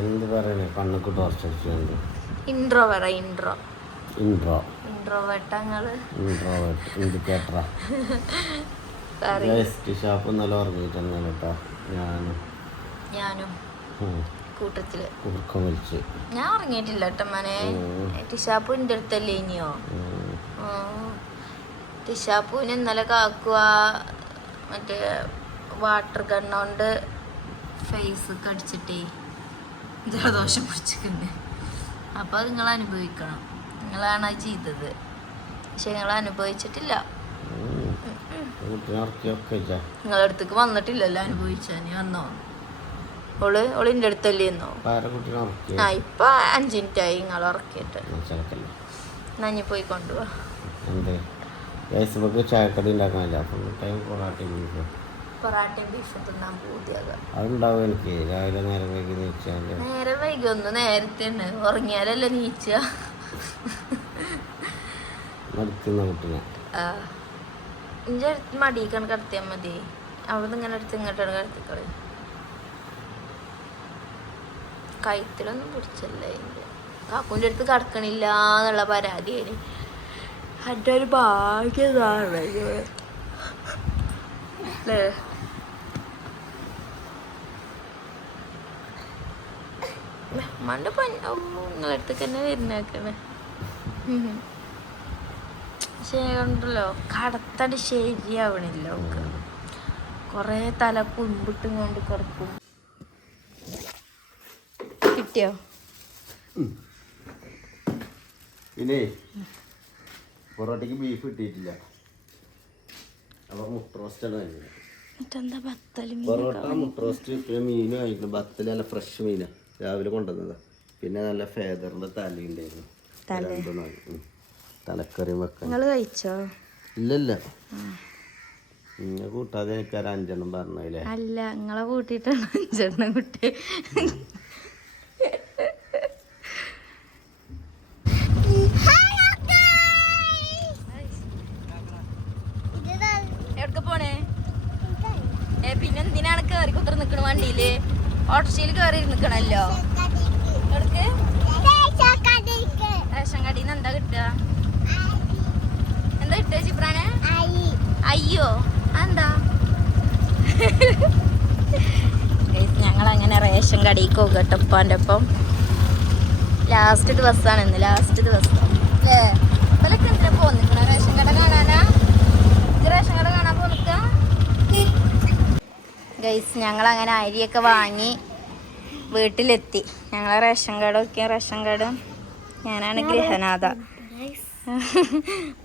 എന്ത് പറയണേ കണ്ണൊക്കെ ടോർച്ചടിച്ചുണ്ട്. ഇൻട്രോ പറ ഇൻട്രോ ഇൻട്രോ ഇൻട്രോവേട്ടങ്ങള് ഇൻട്രോവേർട്ട് ഇൻഡിക്കേറ്ററാ. ഷാപ്പ് നല്ല ഉറങ്ങിയിട്ടാണ് കേട്ടോ. ഞാനും കൂട്ടത്തില് ഉറക്കം വലിച്ച് ഞാൻ ഉറങ്ങിയിട്ടില്ല കേട്ടമ്മനെ. ടിഷാപ്പു എൻ്റെ അടുത്തല്ലേ ഇനിയോ. ടിഷാപ്പുവിന് ഇന്നലെ കാക്കുക മറ്റേ വാട്ടർ ഗണ്ണോണ്ട് ഫേസ് കടിച്ചിട്ടേ ജലദോഷം പിടിച്ചിട്ടുണ്ട്. അപ്പോൾ അത് നിങ്ങൾ അനുഭവിക്കണം. നിങ്ങളാണ് അത് ചെയ്തത്, പക്ഷെ നിങ്ങൾ അനുഭവിച്ചിട്ടില്ല. നിങ്ങളുടെ അടുത്തേക്ക് വന്നിട്ടില്ലല്ലോ അനുഭവിച്ചാൽ. വന്നോ? ഓളിൻ്റെ അടുത്തല്ലേ എന്നോ. ആ ഇപ്പൊ 5 മിനിറ്റായി നിങ്ങൾ ഉറക്കിയിട്ട്. നഞ്ഞി പോയി കൊണ്ടുപോവാ. ചായക്കടി ഉണ്ടാക്കാനില്ല. പൊറാട്ടയും ബീഫും തിന്നാൻ പൂതിയാകാം. അതുണ്ടാവും എനിക്ക്. രാവിലെ നേരം വൈകി നേരം വൈകി ഒന്ന് നേരത്തെ തന്നെ ഉറങ്ങിയാലല്ലേ നീച്ച. ഇഞ്ചെ അടുത്ത് മടിക്കാണ് കിടത്തിയാൽ മതി. അവിടുന്ന് ഇങ്ങനെ അടുത്ത് ഇങ്ങോട്ടാണ് കിടത്തിക്കളി. കഴുത്തിലൊന്നും പിടിച്ചല്ലേ. കാക്കൂൻ്റെ അടുത്ത് കിടക്കണില്ല എന്നുള്ള പരാതിയായി. എൻ്റെ ഒരു ഭാഗ്യതാണ് അല്ലേ. മണ്ട നിങ്ങളടുത്തേക്ക് തന്നെ വരുന്നേക്കണേ. പക്ഷേ ഉണ്ടല്ലോ കടത്തടി ശരിയാവണില്ല. ഒക്കെ കുറേ തല കുമ്പിട്ടും കൊണ്ട് കിടക്കും. കിട്ടിയോ? പിന്നെ പൊറോട്ടയ്ക്ക് ബീഫ് കിട്ടിയിട്ടില്ല. അപ്പോൾ മുട്ട റോസ്റ്റാണ് കഴിഞ്ഞത്. പൊറോട്ട മുട്ട റോസ്റ്റ് പിന്നെ മീനും കഴിക്കണം. ബത്തല് നല്ല ഫ്രഷ് മീനാണ് രാവിലെ കൊണ്ടുവന്നതാ. പിന്നെ നല്ല ഫേദറിന്റെ തലയുണ്ടായിരുന്നു. തലക്കറിയും വെക്കാൻ. നിങ്ങൾ കഴിച്ചോ? ഇല്ലല്ല, നിങ്ങൾ കൂട്ടാതെ എനിക്ക് 5 എണ്ണം പറഞ്ഞല്ലേ. അല്ല, നിങ്ങളെ കൂട്ടിയിട്ടാണ് 5 എണ്ണം കുട്ടി. എവിടെ പോണേ? പിന്നെ എന്തിനാണ് കേറി കുത്തിർ നിക്കണ വണ്ടിയില്? ഓട്ടോറിക്ഷയിൽ കേറി നിക്കണല്ലോ. എവിടക്ക്? റേഷൻ കടയിൽ നിന്ന് എന്താ കിട്ടുക? എന്താ കിട്ടുക ചിപ്രാന്? അയ്യോ എന്താ? ഞങ്ങളങ്ങനെ റേഷൻ കടയിലേക്ക് പോകട്ടെ ഉപ്പാൻ്റെ ഒപ്പം. ലാസ്റ്റ് ദിവസമാണ് ഇന്ന്. ലാസ്റ്റ് ദിവസം അല്ലേ? ഇവലൊക്കെ എന്തിനാ പോന്നിക്കണ? റേഷൻ കട കാണാനാ? റേഷൻ കട കാണാൻ പോന്നിക്ക? ഗൈസ് ഞങ്ങളങ്ങനെ അരിയൊക്കെ വാങ്ങി വീട്ടിലെത്തി. ഞങ്ങളെ റേഷൻ കാർഡും ഞാനാണ് ഗൃഹനാഥ.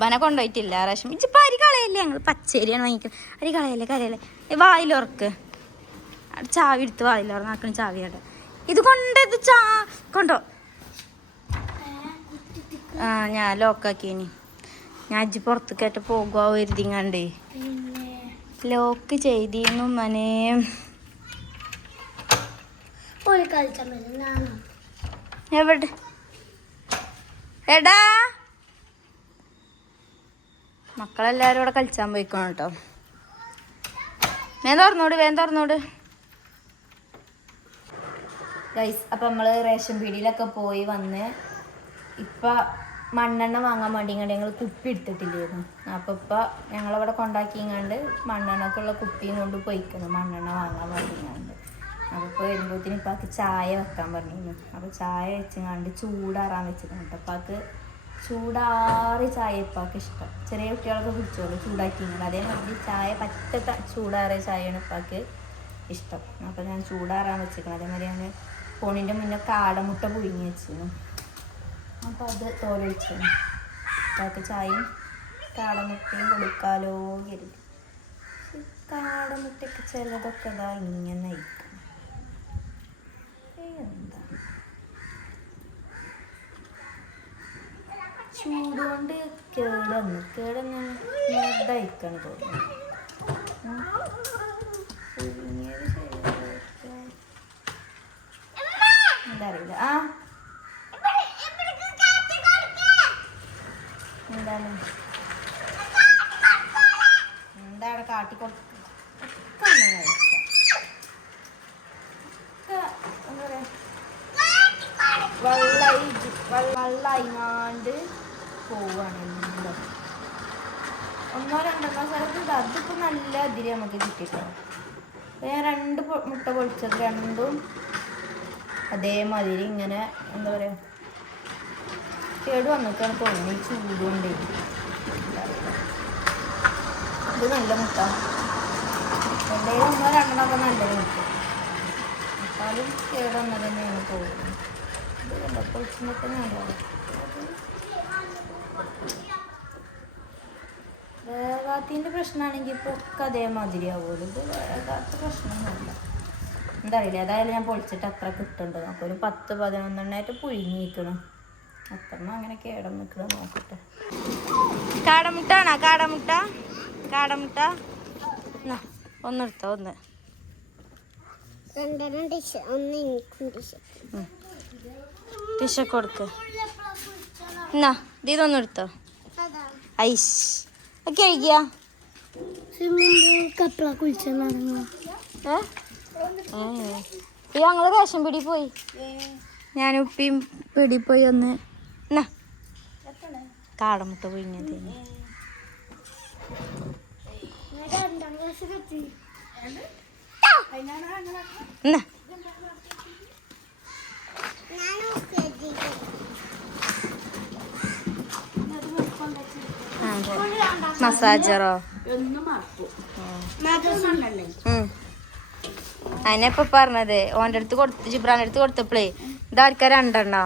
ബന കൊണ്ടുപോയിട്ടില്ല റേഷൻ. ഇച്ചിപ്പോൾ അരി കളയല്ലേ, ഞങ്ങൾ പച്ചരിയാണ് വാങ്ങിക്കുന്നത്. അരി കളയല്ലേ. വായിലുറക്ക് ചാവി എടുത്ത് വായിലുറന്നാക്കണ ചാവിയുടെ ഇത് കൊണ്ടത് കൊണ്ടോ. ഞാൻ ലോക്കാക്കിനി. ഞാൻ അജ്ജി പുറത്ത് കേട്ട് പോകുക വരുതിങ്ങാണ്ടേ ലോക്ക് ചെയ്തിരുന്നു മനെ. എവിടെ എടാ? മക്കളെല്ലാരും ഇവിടെ കളിച്ചാൻ പോയിക്കോണം കേട്ടോ. വേഗം തുറന്നോട് ഗൈസ്. അപ്പം നമ്മൾ റേഷൻ പീടിയിലൊക്കെ പോയി വന്ന് ഇപ്പം മണ്ണെണ്ണ വാങ്ങാൻ വേണ്ടി ഇങ്ങോട്ട് ഞങ്ങൾ കുപ്പി എടുത്തിട്ടില്ലായിരുന്നു. അപ്പോൾ ഇപ്പം ഞങ്ങളവിടെ കൊണ്ടാക്കിങ്ങാണ്ട് മണ്ണെണ്ണക്കുള്ള കുപ്പിയും കൊണ്ട് പോയിക്കണം മണ്ണെണ്ണ വാങ്ങാൻ വേണ്ടിങ്ങാണ്ട്. അപ്പോൾ ഇപ്പോൾ വരുമ്പോഴത്തേന് ഇപ്പാക്ക് ചായ വെക്കാൻ പറഞ്ഞിരുന്നു. അപ്പോൾ ചായ വെച്ചങ്ങാണ്ട് ചൂടാറാൻ വെച്ചിരുന്നു കേട്ടോ. അപ്പാക്ക് ചൂടാറി ചായ ഇപ്പാക്ക് ഇഷ്ടം. ചെറിയ കുട്ടികളൊക്കെ കുടിച്ചോളൂ ചൂടാക്കിങ്ങാണ്ട്. അതേമാതിരി ചായ പറ്റ ചൂടാറിയ ചായയാണ് ഇപ്പാക്ക് ഇഷ്ടം. അപ്പോൾ ഞാൻ ചൂടാറാൻ വെച്ചിരിക്കണം. അതേമാതിരി ഞാൻ ഫോണിൻ്റെ മുന്നേ കാടമുട്ട പുഴുങ്ങി വെച്ചിരുന്നു. അപ്പോൾ അത് തോലൊഴിച്ചു. അതൊക്കെ ചായയും കാടമുട്ടയും കൊടുക്കാലോ കരുതി. കാടമുട്ടയ്ക്ക് ചിലതൊക്കെ ഇതാ ഇങ്ങനെ നയിക്കണം. എന്താ ചൂടുകൊണ്ട് കേടന്ന് ഇതായിക്കാണ് തോന്നുന്നു. എന്താ അറിയില്ല. എന്താണ് കാട്ടിക്കൊടുക്ക എന്താ പറയാ വെള്ളമായിങ്ങാണ്ട് പോവാണ്. ഒന്നോ രണ്ടെണ്ണോ സ്ഥലത്ത് അതിപ്പോൾ നല്ല ഇതിൽ നമുക്ക് കിട്ടിയിട്ടോ. ഞാൻ 2 മുട്ട പൊളിച്ചത് രണ്ടും അതേമാതിരി ഇങ്ങനെ എന്താ പറയുക കേട് വന്നിട്ടാണ് തോന്നി. ചൂടുകൊണ്ടേ ഇത് നല്ല മുട്ട. എന്തെങ്കിലും ഒന്നോ രണ്ടെണ്ണമൊക്കെ നല്ലത് കിട്ടും. അപ്പം അതും കേട് വന്നത് തന്നെയാണ് തോന്നുന്നത്. ഇത് കണ്ടോ പൊളിച്ചുമ്പോൾ തന്നെ നല്ലത്. വേഗാത്തിൻ്റെ പ്രശ്നമാണെങ്കിൽ ഇപ്പോൾ ഒക്കെ അതേമാതിരി ആവുമല്ലോ. ഇത് വേഗാത്ത പ്രശ്നമൊന്നുമില്ല. എന്താ അറിയില്ല. ഏതായാലും ഞാൻ പൊളിച്ചിട്ട് അത്ര കിട്ടുന്നുണ്ട്. നമുക്ക് ഒരു 10-11 പുഴുങ്ങിയിരിക്കണം. അത്ര അങ്ങനെ കേടം നിൽക്കണം നോക്കട്ടെ. കാടമുട്ടാണോ? കാടമുട്ട ഒന്നെടുത്തോ. ഒന്ന് ടിഷൊക്കെ കൊടുക്ക്. എന്നാ ഇതൊന്നും എടുത്തോ. ഐസ് ഒക്കെ കഴിക്കുക. ഞങ്ങള് റേഷൻ പീടി പോയി. ഞാൻ ഉപ്പിയും പീടി പോയി ഒന്ന് എന്നാ കാടമുട്ട പുഴുങ്ങിയത്. എന്നാ മസാജറോ അതിനെപ്പ പറഞ്ഞത് ഓൻ്റെ അടുത്ത് ജിബ്രാൻ്റെ അടുത്ത് കൊടുത്തപ്പോഴേ ഇതാർക്കാ 2 എണ്ണോ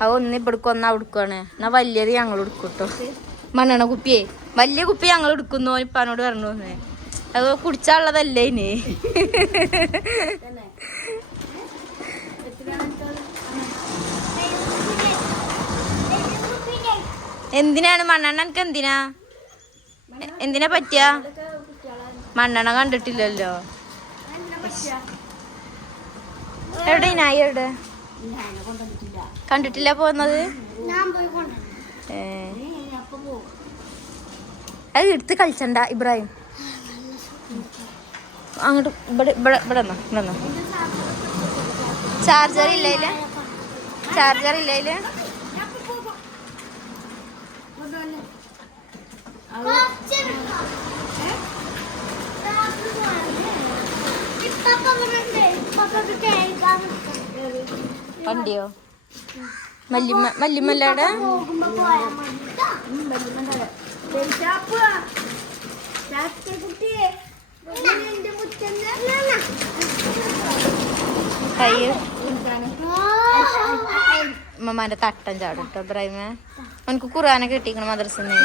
അത് ഒന്ന് ഇവിടുക്കും ഒന്ന് അവിടുക്കാണ്. എന്നാ വലിയത് ഞങ്ങൾ എടുക്കൂട്ടോ. മണ്ണെണ്ണ കുപ്പിയേ വലിയ കുപ്പി ഞങ്ങൾ എടുക്കുന്നു. ഇപ്പാനോട് പറഞ്ഞു അത് കുടിച്ചാനുള്ളതല്ലേ ഇനി. എന്തിനാണ് മണ്ണെണ്ണ? എനിക്ക് എന്തിനാ പറ്റിയ? മണ്ണെണ്ണ കണ്ടിട്ടില്ലല്ലോ. എവിടെ എവിടെ കണ്ടിട്ടില്ല പോകുന്നത്? അത് എടുത്ത് കളിച്ചണ്ട ഇബ്രാഹിം. അങ്ങോട്ട് ഇവിടെ ഇവിടെ ഇവിടെ വന്നോ. ചാർജർ ഇല്ല വണ്ടിയോ? മല്ലിമല്ലയുടെ ഉമ്മമാന്റെ തട്ടൻ ചാടും കേട്ടോ ഇബ്രാഹിമേ. അവനക്ക് ഖുർആനൊക്കെ കിട്ടിക്കണം മദ്രസന്ന്.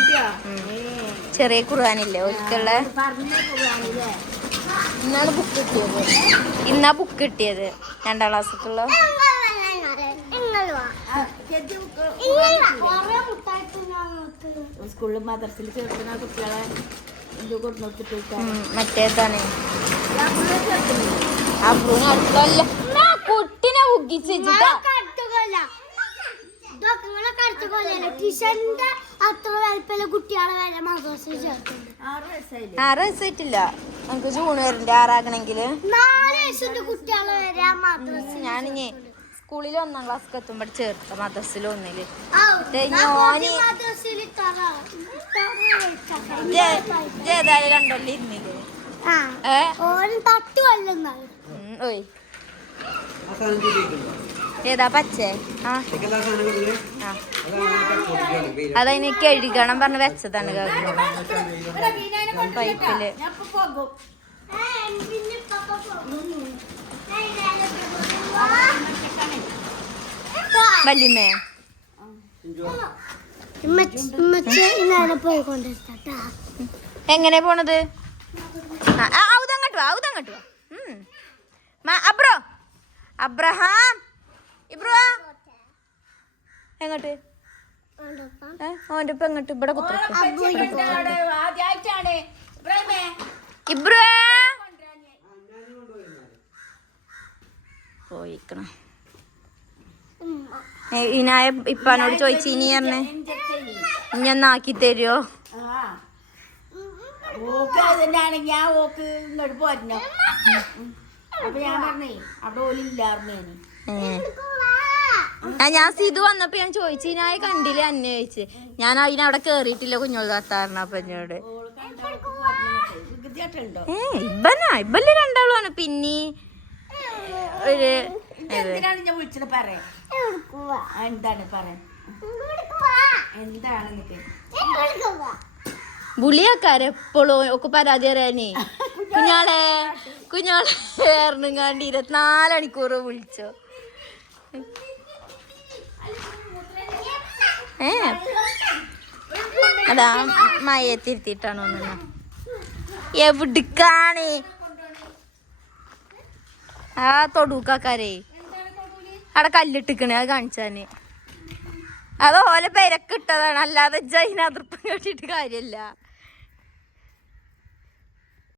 ചെറിയ ഖുർആനില്ലേ ഒരിക്കലുള്ള. ഇന്നാണ് ബുക്ക് കിട്ടിയത്. ഇന്നാ ബുക്ക് കിട്ടിയത് 2ാം ക്ലാസ്സിലുള്ള. സ്കൂളിൽ മദ്രസയിൽ ചേർക്കുന്ന കുട്ടികളെ മറ്റേതാണ് അബ്രൂന് അടുത്തല്ല കുട്ടിനെ ഉഗിച്ച് 6 വയസ്സായിട്ടില്ല. നമുക്ക് ജൂൺ വരണ്ടേ 6 ആകണമെങ്കില്. ഞാനിഞ്ഞേ സ്കൂളിൽ 1ാം ക്ലാസ്സിൽ എത്തുമ്പോൾ ചേർത്ത മദ്രസിൽ 1-ല്. ഏതായാലും 2 കൊല്ലം ഇരുന്നില്ലേ? ഓയ് ഏതാ പച്ചേ? അതതിന് കഴുകണം പറഞ്ഞ് വെച്ചതാണ് പൈപ്പില്. വല്യമ്മേ എങ്ങനെ പോണത്? ഔതങ്ങോട്ട് അബ്രഹാം ഇബ്രോ എങ്ങോട്ട്? ഓൻ്റെ ഇപ്പൊ എങ്ങോട്ട്? ഇവിടെ ഇബ്രോ പോയിക്കണം. ഇനായ ഇപ്പാനോട് ചോദിച്ചു ഇനി പറഞ്ഞേ ഇനി ഒന്നാക്കി തരുമോ? ഞാൻ ഓക്ക് ഇങ്ങോട്ട് പോരണോ? അപ്പൊ ഞാൻ പറഞ്ഞേ അവിടെ ഓലില്ലാർന്നേന് ഞാൻ സിധു വന്നപ്പോ ഞാൻ ചോദിച്ചു ഇതിനായി കണ്ടില്ലേ അന്നെ ചോദിച്ചു. ഞാൻ അതിനവിടെ കേറിയിട്ടില്ല കുഞ്ഞോൾ താത്താറിന അപ്പൊ എന്നോട്. ഇബല് രണ്ടാളുമാണ് പിന്നെ ഒരു ബുളിയാക്കാരെ എപ്പോഴും ഒക്കെ പരാതി അറിയാനേ. കുഞ്ഞാളെ ഏറണുങ്ങാണ്ട് 24 മണിക്കൂർ വിളിച്ചോ. അതാ മയത്തിരുത്തിട്ടാണോ എവിടുക്കാണ് ആ തൊടുക്കാരെ അവിടെ കല്ലിട്ടിക്കണേ അത് കാണിച്ചാന്. അത് ഓലെ പെരക്ക് ഇട്ടതാണ്, അല്ലാതെ ജൈന അതിർപ്പം കേട്ടിട്ട് കാര്യല്ല.